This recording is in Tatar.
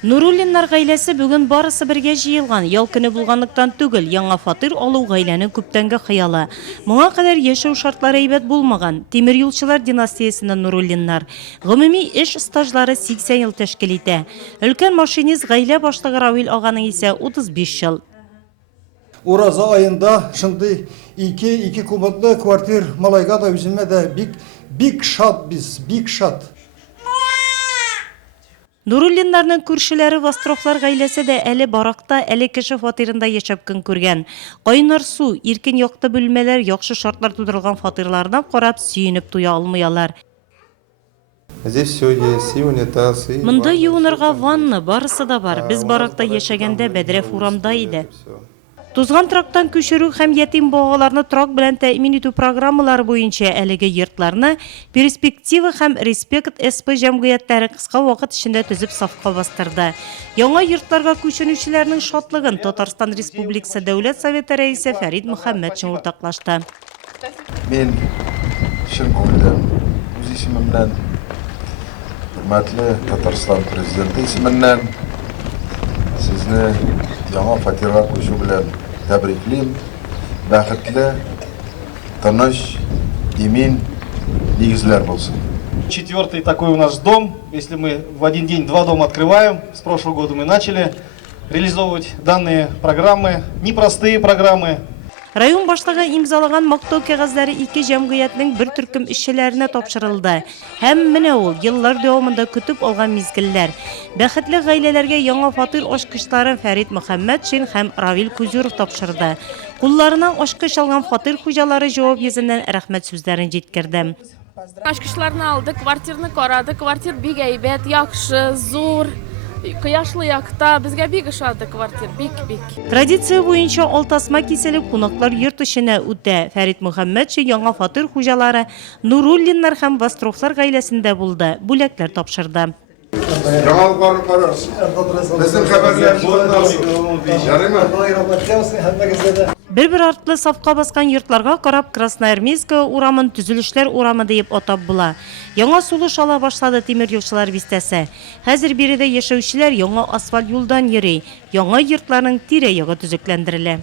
Нуруллиннар гаиләсе бүген барысы бергә җыелган. Ял көне булганлыктан түгел, яңа фатир алу гаиләнең күптәнге хыялы. Моңа кадәр яшәү шартлары әйбәт булмаган. Тимер юлчылар династиясеннән Нуруллиннар. Гомуми эш стажлары 80 ел тәшкил итә. Өлкән машинист гаилә башлыгы Равил аганың исә 35 ел. Ураза айында шундый ике комнатлы квартир малайга да үземә дә бик шат biz, бик шат. Нуруллиннарның күршеләре Востровлар гаиләсе дә әле баракта, әле кеше фатирында яшәп көн күргән. Кайнар су, иркен якты бүлмәләр, яхшы шартлар тудырылган фатирлардан карап сөенеп туя алмыялар. Здесь все есть, и унитаз, и... Монда юынырга ванна барысы да бар. Без баракта яшәгәндә Бәдрәф урамда иде. Тузган трактан күчерү һәм ятим балаларны трак белән тәэмин итү программалары буенча әлеге йортларны Перспектива һәм Респект СП җәмгыятьләре кыска вакыт эчендә төзеп сафка бастырды. Яңа йортларга күченүчеләрнең шатлыгын Татарстан Республикасы Дәүләт Советы рәисе Фәрит Мөхәммәтшин уртаклашты. Мен шын күңелдән, үз исемем белән, хөрмәтле Татарстан президенты исеменнән сезне яңа фатирга күчү белән тәбриклим. Бәхетле, тыныч, имин нигезләр булсын. Четвертый такой у нас дом. Если мы в один день 2 дома открываем, с прошлого года мы начали реализовывать данные программы, непростые программы. Район башлыгы имзалаган мактау кәгазьләре ике җәмгыятьнең бер төркем эшчеләренә тапшырылды. Һәм менә ул еллар дәвамында көтеп алган мизгелләр. Бәхетле гаиләләргә яңа фатир ачкычларын Фәрит Мөхәммәтшин һәм Равил Кузюров тапшырды. Кулларынан ачкыч алган фатир хуҗалары җавап йөзеннән рәхмәт сүзләрен җиткерде. Ачкычларны алдык, квартирны карадык, квартир бик әйбәт, яхшы, зур. Кыяшлы якта, безгә бик ошады квартир, бик. Традиция буенча алтасма киселеп кунаклар йорт эшенә үтә. Фәрит Мөхәммәтшин яңа фатир хуҗалары Нуруллиннар һәм Востровлар гаиләсендә булды. Бүләкләр тапшырды. Яңалыкларны карарсыз. Безнең хәбәрләр жарыймы? Бер артлы сафка баскан йортларга карап Красноармейская урамын төзелешләр урамы дип атап була. Яңа сулыш ала башлады тимер юлчылар бистәсе. Хәзер биредә яшәүчеләр яңа асфальт юлдан йөри. Яңа йортларның тирә-ягы төзекләндерелә.